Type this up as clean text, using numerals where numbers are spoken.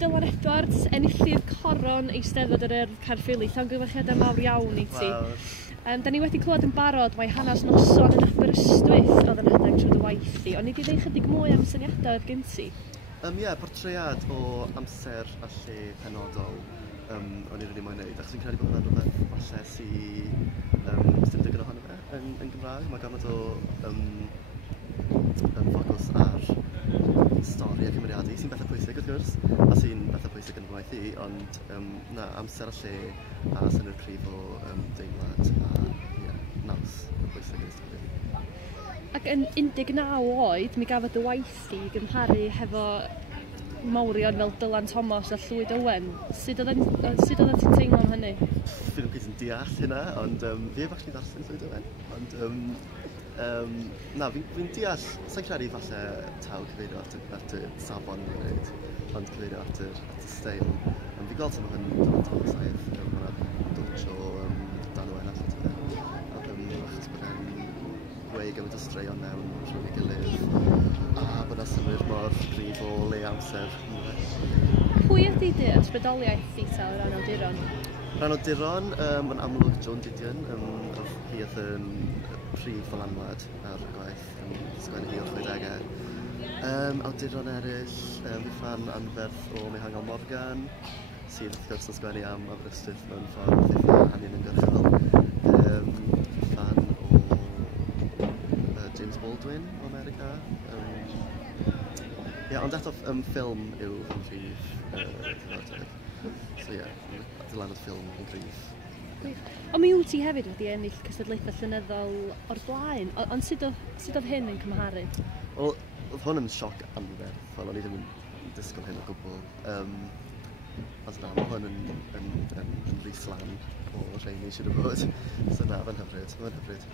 Dylan Edwards, Enillydd coron Eisteddfod yr Urdd Caerffili. Llongyfarchiadau mawr iawn I ti. Da ni wedi clywed yn barod mai hanes noson yn Aberystwyth oedd yn rhedeg trwy dy waith I. Ond ni wedi dweud chydig mwy am syniadau oedd gen ti? Portread o amser a lle penodol o'n I rili moyn neud. Achos fi'n credu bod hwnna'n rhywbeth falle sy'n digon ohono fe yn Gymraeg. Mae gormod o ffocws ar stori a cymeriadu sy'n bethau pwysig wrth gwrs, a sy'n bethau pwysig yn gwaith I, ond amser a lle a sy'n prif o deimlad a naws pwysig yn y stori. Ac yn 19 oed, mi gafodd y waith I gymharu hefo mawrion fel Dylan Thomas a Llwyd Owen. Sut oedden ti'n teimlo am hynny? Fi'n gyd yn deall hynna, ond fi heb actually ddarllen Llwyd Owen. Ond fi'n deall, sa'n credu falle taw cyfeirio at y safon fi'n gwneud, ond cyfeirio at y steil. Fi'n gweld sef hyn Dylan Thomas aeth, hwnna dwtch o Dan Owen allan to fe. Achos bod e'n gweud gymaint o straeon mewn rhwng ei gilydd, a bod yna symud mor gryf o le amser. Pwy ydy dy ysbrydoliaeth I ta o ran awduron? Rhan awduron, yn amlwg John Didion, hi oedd yn prif ddylanwad ar y gwaith, sgwennu hi o'r 60au. Awduron eraill, fi fan anferth o Mihangel Morgan, sydd wrth gwrs yn sgwennu am Aberystwyth mewn ffordd eitha anuniongyrchol. Fan o James Baldwin o America. Ond eto ffilm yw fy mhrif diddordeb. So dylanwad ffilm yn gryf. Ond mi wyt ti hefyd wedi ennill cystadlaethau llynyddol o'r blaen, ond sut oedd hyn yn cymharu? Wel, oedd hwn yn sioc anferth, fel o'n I ddim yn disgwyl hyn o gwbl. Mae hwn yn rhy slan o rhain I siwr o fod. So na, fe'n hyfryd.